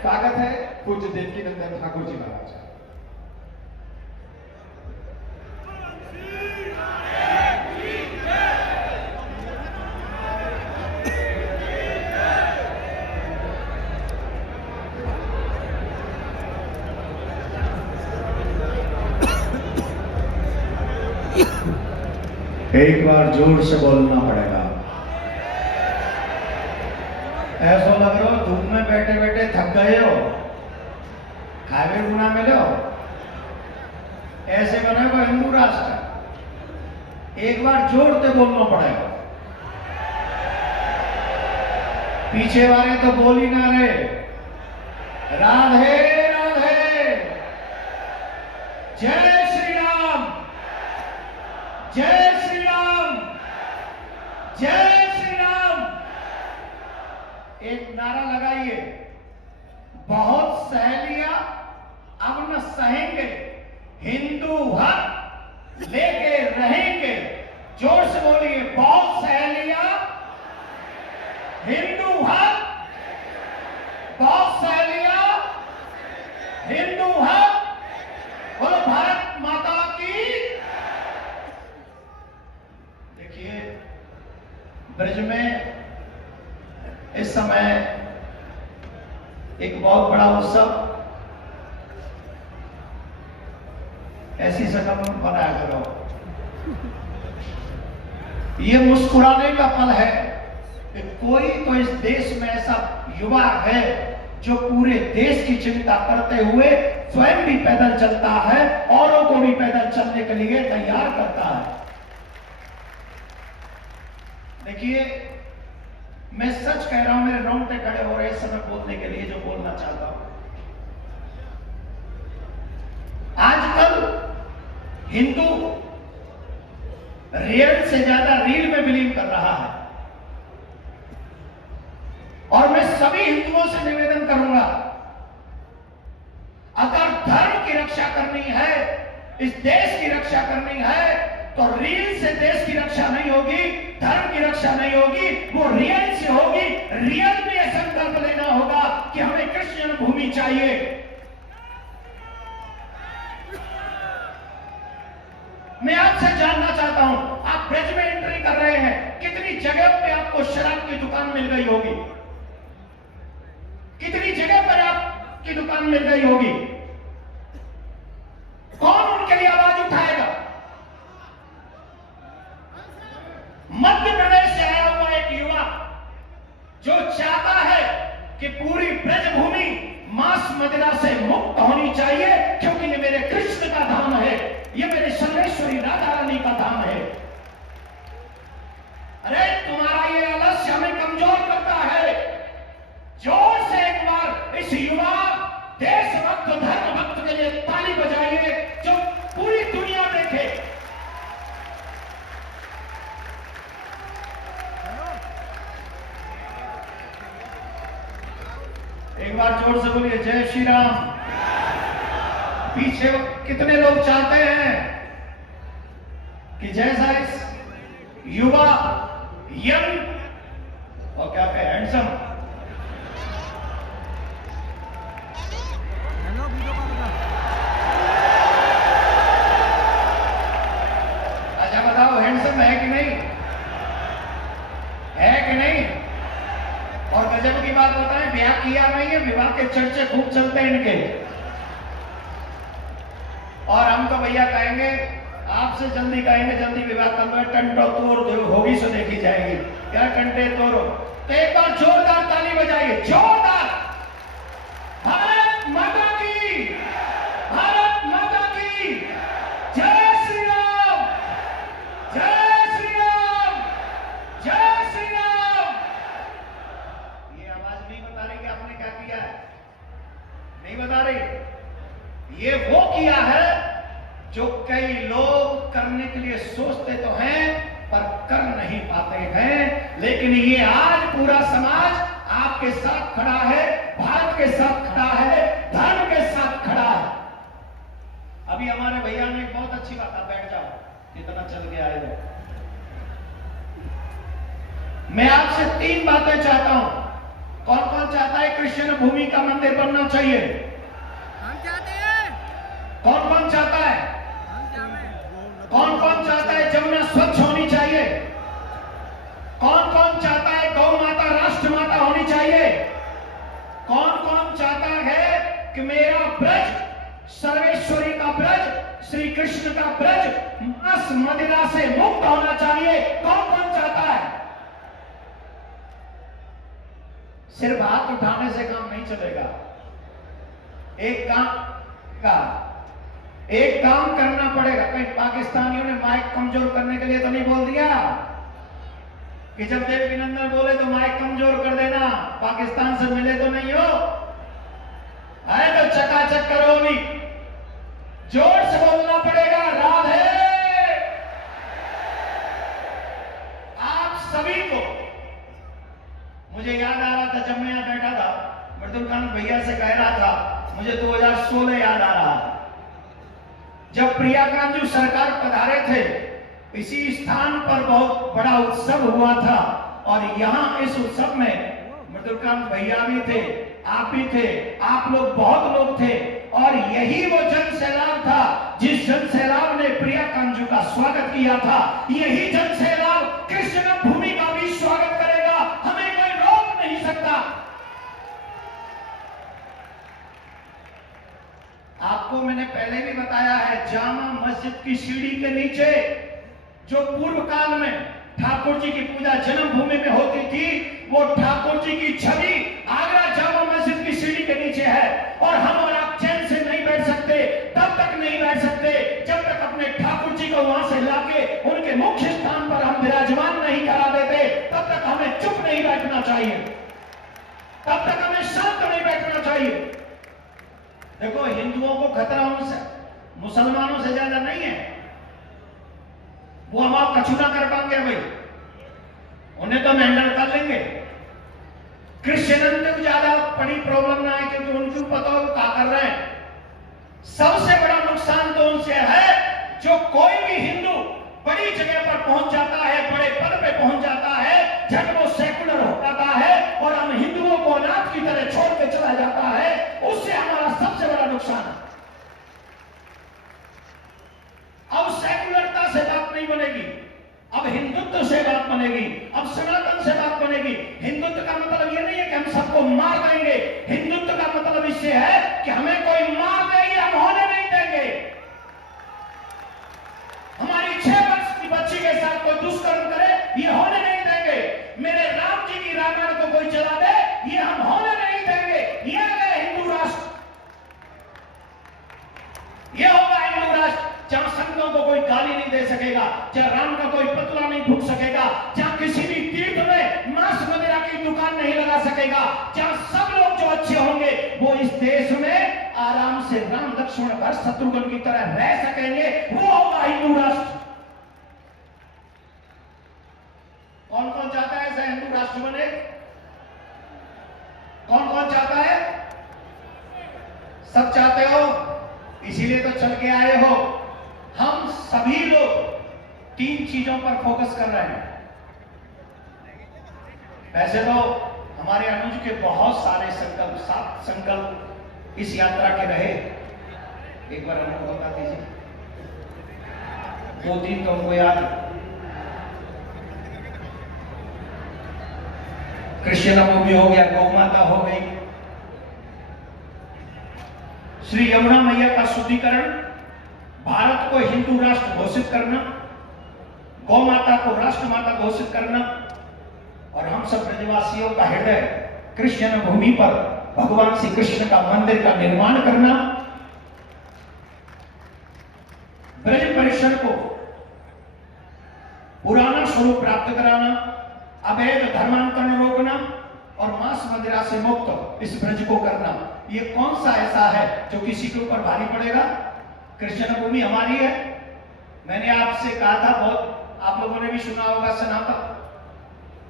स्वागत है पूज्य देवकीनंदन ठाकुर जी महाराज। एक बार जोर से बोलना पड़ेगा। ऐसा लग रहा हो धूप में बैठे बैठे थक गए हो, हाईवे गुना में लो, ऐसे बनेगा हिंदू राष्ट्र। एक बार जोर से बोलना पड़ेगा। पीछे वाले तो बोल ही ना रहे। राधे राधे, जय श्री राम, जय श्री राम, जय श्री राम। एक नारा लगाइए, बहुत सहेलियां अब न सहेंगे, हिंदू हक लेके रहेंगे। जोर से बोलिए, बहुत सहेलियां हिंदू हक, बहुत सहेलियां हिंदू हक। बोलो भारत माता की। देखिए, ब्रज में इस समय एक बहुत बड़ा उत्सव, ऐसी शकल बनाया करो। ये मुस्कुराने का पल है कि कोई तो इस देश में ऐसा युवा है जो पूरे देश की चिंता करते हुए स्वयं भी पैदल चलता है, औरों को भी पैदल चलने के लिए तैयार करता है। देखिए, मैं सच कह रहा हूं, मेरे रोंगटे खड़े हो रहे इस समय बोलने के लिए जो बोलना चाहता हूं। आजकल हिंदू रियल से ज्यादा रील में बिलीव कर रहा है, और मैं सभी हिंदुओं से निवेदन करूंगा, अगर धर्म की रक्षा करनी है, इस देश की रक्षा करनी है, तो रील से देश की रक्षा नहीं होगी, धर्म की रक्षा नहीं होगी, वो रियल से होगी। रियल में यह संकल्प लेना होगा कि हमें कृष्ण जन्मभूमि चाहिए। मैं आपसे जानना चाहता हूं, आप ब्रज में एंट्री कर रहे हैं, कितनी जगह पे आपको शराब की दुकान मिल गई होगी, कितनी जगह पर आपकी दुकान मिल गई होगी। कौन उनके लिए आवाज उठाएगा? मध्य प्रदेश से आया हुआ एक युवा जो चाहता है कि पूरी ब्रजभूमि मांस मदिरा से मुक्त होनी चाहिए, क्योंकि ये मेरे कृष्ण का धाम है, ये मेरी सर्वेश्वरी राधा रानी का धाम है। अरे तुम्हारा ये आलस्य हमें कमजोर करता है। जोर से एक बार इस युवा देशभक्त धर्म भक्त के लिए ताली बजाइए, जो पूरी दुनिया देखे। एक बार जोर से बोलिए, जय श्री राम। पीछे कितने लोग चाहते हैं कि जैसा इस युवा यंग और क्या कहे हैंडसम, अच्छा बताओ, हैंडसम है कि नहीं, है कि नहीं? और गजब की बात बताएं, ब्याह किया नहीं है, विवाह के चर्चे खूब चलते हैं इनके। और हम तो भैया कहेंगे, आपसे जल्दी कहेंगे, जल्दी विवाह कर लो, टंटो तोड़ होगी सो देखी जाएगी। क्या टंटे तोड़ो? तो एक बार जोरदार ताली बजाइए, जोरदार। भारत माता की, भारत माता की जय श्री राम, जय श्री राम, जय श्री राम। ये आवाज नहीं बता रही कि आपने क्या किया है, नहीं बता रही। ये वो किया है जो कई लोग करने के लिए सोचते तो हैं पर कर नहीं पाते हैं। लेकिन ये आज पूरा समाज आपके साथ खड़ा है, भारत के साथ खड़ा है, धर्म के साथ खड़ा है। अभी हमारे भैया ने एक बहुत अच्छी बात, बैठ जाओ, कितना चल गया है। मैं आपसे 3 बातें चाहता हूं, कौन कौन चाहता है कृष्ण भूमि का मंदिर बनना चाहिए? हम चाहते हैं। कौन कौन चाहता है? हम चाहते हैं। कौन कौन चाहता है जमुना स्वच्छ होनी चाहिए? कौन कौन चाहता है गौ माता राष्ट्र माता होनी चाहिए? कौन कौन चाहता है कि मेरा ब्रज सर्वेश्वरी का ब्रज श्री कृष्ण का ब्रज मांस मदिरा से मुक्त होना चाहिए? कौन कौन चाहता है? सिर्फ हाथ उठाने से काम नहीं चलेगा। एक काम करना पड़ेगा। कहीं पाकिस्तानियों ने माइक कमजोर करने के लिए तो नहीं बोल दिया कि जब देवकी नंदन बोले तो माइक कमजोर कर देना, पाकिस्तान से मिले तो नहीं हो? है तो चकाचक करो। भी जोर से बोलना पड़ेगा, राधे। आप सभी को मुझे याद आ रहा था जब मैं यहां बैठा था, मृदुलकांत भैया से कह रहा था, मुझे 2016 याद आ रहा जब प्रिया गांधी सरकार पधारे थे। इसी स्थान पर बहुत बड़ा उत्सव हुआ था और यहां इस उत्सव में मृदुलकांत भैया भी थे, आप भी थे, आप लोग बहुत लोग थे और यही वो जन सैलाब था जिस जन सैलाब ने प्रिया कांजू का स्वागत किया था। यही जन सैलाब कृष्ण भूमि का भी स्वागत करेगा, हमें कोई रोक नहीं सकता। आपको मैंने पहले भी बताया है, जामा मस्जिद की सीढ़ी के नीचे जो पूर्व काल में ठाकुर जी की पूजा जन्मभूमि में होती थी, वो ठाकुर जी की छवि आगरा जामा मस्जिद की सीढ़ी के नीचे है। और हम और आप चैन से नहीं बैठ सकते, तब तक नहीं बैठ सकते जब तक अपने ठाकुर जी को वहां से लाके उनके मुख्य स्थान पर हम विराजमान नहीं करा देते, तब तक हमें चुप नहीं बैठना चाहिए, तब तक हमें शांत नहीं बैठना चाहिए। देखो, हिंदुओं को खतरा उनसे मुसलमानों से ज्यादा नहीं है। वो हम आप कछु ना कर पाएंगे भाई, उन्हें तो हम हैंडल कर लेंगे। क्रिश्चियन को ज्यादा बड़ी प्रॉब्लम ना है क्योंकि उनको पता हो क्या कर रहे हैं। सबसे बड़ा नुकसान तो उनसे है जो कोई भी हिंदू बड़ी जगह पर पहुंच जाता है, बड़े पद पे पहुंच जाता है, जब वो सेकुलर हो जाता है और हम हिंदुओं को अनाथ की तरह छोड़ के चला जाता है, उससे हमारा सबसे बड़ा नुकसान है। अब सेकुलरता से बात नहीं बनेगी, अब हिंदुत्व से बात बनेगी, अब सनातन से बात बनेगी। हिंदुत्व का मतलब ये नहीं है कि हम सबको मार देंगे, हिंदुत्व का मतलब इससे है कि हमें कोई मार देंगे, हम होने नहीं देंगे। हमारी 6 वर्ष की बच्ची के साथ कोई दुष्कर्म करे, ये होने नहीं देंगे। मेरे राम जी की रामायण को कोई चला दे, ये हम होने नहीं देंगे। ये है हिंदू राष्ट्र, ये होगा हिंदू राष्ट्र जहां संतों को कोई गाली नहीं दे सकेगा, जहां राम का कोई पुतला नहीं फूक सकेगा, जहां किसी भी तीर्थ में मांस मदिरा की दुकान नहीं लगा सकेगा, जहां सब लोग जो अच्छे होंगे वो इस देश में आराम से राम लक्ष्मण भरत शत्रुघ्न की तरह रह सकेंगे, वो होगा हिंदू राष्ट्र। कौन कौन चाहता है ऐसा हिंदू राष्ट्र बने? कौन कौन चाहता है? सब चाहते हो, इसीलिए तो चल के आए हो। हम सभी लोग 3 चीजों पर फोकस कर रहे हैं। वैसे तो हमारे अनुज के बहुत सारे संकल्प, 7 संकल्प इस यात्रा के रहे। एक बार अनुज बता दीजिए, 2-3 तो हमको याद। कृष्ण भूमि हो गया, गौ माता हो गई, श्री यमुना मैया का शुद्धिकरण, भारत को हिंदू राष्ट्र घोषित करना, गौ माता को राष्ट्र माता घोषित करना और हम सब ब्रजवासियों का हृदय कृष्ण भूमि पर भगवान श्री कृष्ण का मंदिर का निर्माण करना, ब्रज परिसर को पुराना स्वरूप प्राप्त कराना, अवैध धर्मांतरण रोकना और मांस मदिरा से मुक्त इस ब्रज को करना। ये कौन सा ऐसा है जो किसी के ऊपर भारी पड़ेगा? कृष्ण भूमि हमारी है। मैंने आपसे कहा था, बहुत आप लोगों ने भी सुना होगा, सनातन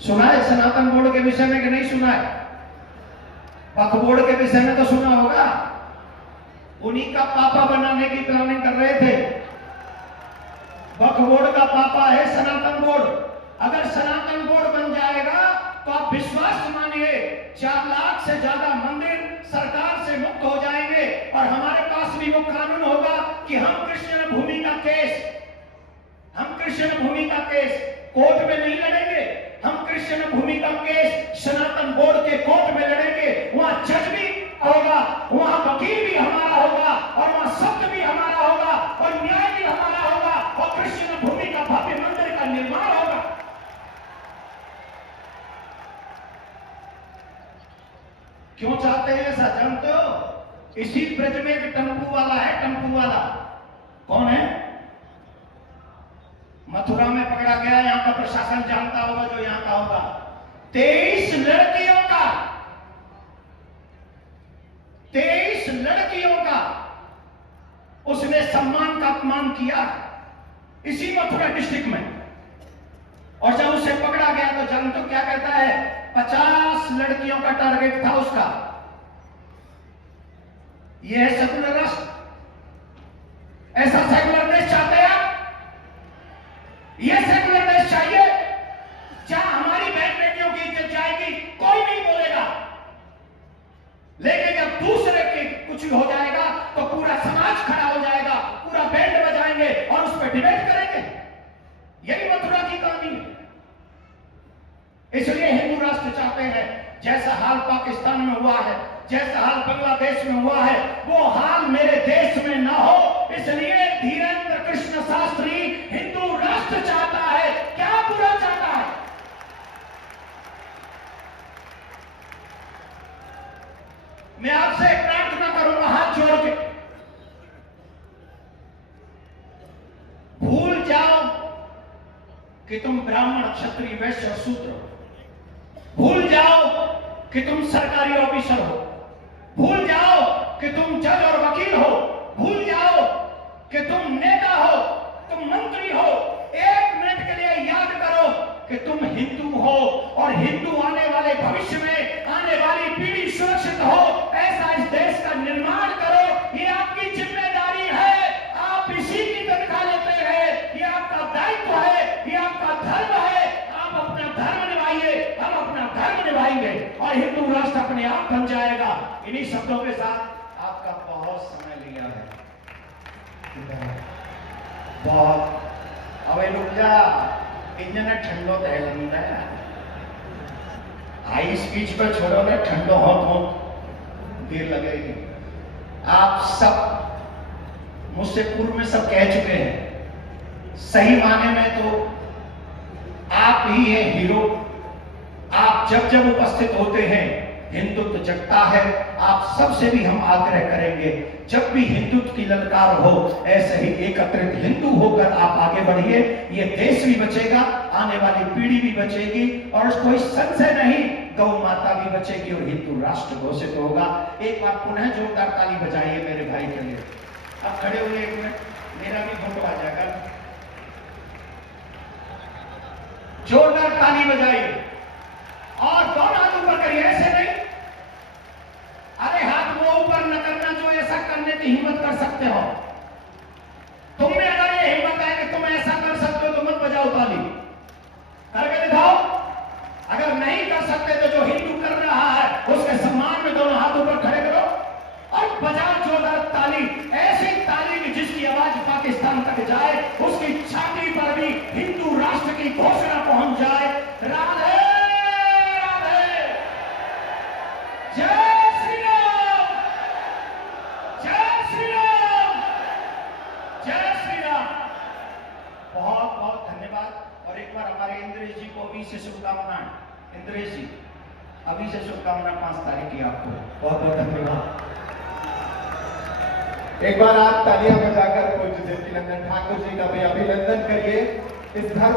सुना है, सनातन बोर्ड के विषय में कि नहीं सुना है? वक्फ बोर्ड के विषय में तो सुना होगा। उन्हीं का पापा बनाने की प्लानिंग कर रहे थे। वक्फ बोर्ड का पापा है सनातन बोर्ड। अगर सनातन बोर्ड बन जाएगा तो आप विश्वास मानिए 4 लाख से ज्यादा मंदिर सरकार से मुक्त हो जाएंगे और हमारे पास भी वो कानून होगा कि हम कृष्ण भूमि का केस कोर्ट में नहीं लड़ेंगे। हम कृष्ण भूमि का केस सनातन बोर्ड के कोर्ट में लड़ेंगे। वहां जज भी होगा, वहां वकील भी हमारा होगा और वहां सत्य भी हमारा होगा और न्याय भी हमारा होगा और कृष्ण भूमि का भव्य मंदिर का निर्माण होगा। क्यों चाहते हैं ऐसा जानते हो? इसी ब्रज में एक टेम्पू वाला है, टेम्पू वाला कौन है? मथुरा में पकड़ा गया, यहां का प्रशासन जानता होगा जो यहां का होगा। 23 लड़कियों का उसने सम्मान का अपमान किया इसी मथुरा डिस्ट्रिक्ट में। और जब उसे पकड़ा गया तो जानते हो क्या कहता है? 50 लड़कियों का टारगेट था उसका। यह है सेकुलर राष्ट्र? ऐसा सेकुलर देश चाहते हैं आप? यह सेकुलर देश चाहिए जहां हमारी बहन बेटियों की इज्जत जाएगी, कोई नहीं बोलेगा। लेकिन जब दूसरे के कुछ हो जाएगा तो पूरा समाज खड़ा हो जाएगा, पूरा बैंड बजाएंगे और उस पर डिबेट करेंगे। यही मथुरा की कहानी है। इसलिए हिंदू राष्ट्र चाहते हैं जैसा हाल पाकिस्तान में हुआ है, जैसा हाल बांग्लादेश में हुआ है, वो हाल मेरे देश में ना हो। इसलिए धीरेन्द्र कृष्ण शास्त्री हिंदू राष्ट्र चाहता है। क्या बुरा चाहता है? मैं आपसे एक प्रार्थना करूंगा हाथ जोड़ के, भूल जाओ कि तुम ब्राह्मण क्षत्रिय वैश्य और शूद्र हो। भूल जाओ कि तुम सरकारी ऑफिसर हो। भूल जाओ कि तुम जज और वकील हो। भूल जाओ कि तुम नेता हो, तुम मंत्री हो। 1 मिनट के लिए याद करो कि तुम हिंदू हो और हिंदू आने वाले भविष्य में आने वाली पीढ़ी सुरक्षित हो, ऐसा इस देश का निर्माण करो। ये आपकी जिम्मेदारी है। आप इसी की तनख्वाह लेते हैं, ये आपका दायित्व है, ये आपका धर्म है। आप अपना धर्म निभाइए, हम अपना धर्म निभाएंगे और हिंदू राष्ट्र अपने आप बन जाएगा। इन्हीं शब्दों के साथ आपका बहुत समय लिया है, बहुत। अबे रुक जा, इंजन ठंडो तहलंदा है। हाई स्पीच पर छोड़ो ना, ठंडो हो देर लगेगी। आप सब मुझसे पूर्व में सब कह चुके हैं, सही माने में तो आप ही हैं हीरो। आप जब जब उपस्थित होते हैं हिंदुत्व जगता है। आप सबसे भी हम आग्रह करेंगे, जब भी हिंदुत्व की ललकार हो ऐसे ही एकत्रित हिंदू होकर आप आगे बढ़िए। ये देश भी बचेगा, आने वाली पीढ़ी भी बचेगी और कोई संशय नहीं, गौ माता भी बचेगी और हिंदू राष्ट्र घोषित होगा। एक बार पुनः जोरदार ताली बजाइए मेरे भाई के लिए। अब खड़े हुए 1 मिनट, मेरा भी फोटो आ जाएगा। जोरदार ताली बजाइए और दोनों हाथ ऊपर करिए, ऐसे नहीं। अरे हाथ वो ऊपर न करना जो ऐसा करने की हिम्मत कर सकते हो। तुम में अगर ये हिम्मत है कि तुम ऐसा कर सकते हो तो मत बजाओ ताली, करके दिखाओ। अगर नहीं कर सकते तो जो हिंदू कर रहा है उसके सम्मान में दोनों हाथ ऊपर खड़े करो और बजाओ जोरदार ताली। ऐसी ताली की जिसकी आवाज पाकिस्तान तक जाए, उसकी छाती पर भी हिंदू राष्ट्र की घोषणा पहुंच जाए। राधे राधे, जय श्री राम, जय श्री राम, जय श्री राम। बहुत बहुत धन्यवाद। और एक बार हमारे इंद्रेश जी को अभी से शुभकामनाएं। इंद्रेश जी, अभी से शुभकामनाएं 5 तारीख की आपको। बहुत बहुत धन्यवाद। एक बार आप तालियां बजाकर पूज्य देवकीनंदन ठाकुर जी का भी अभिनंदन करिए। इस धर्म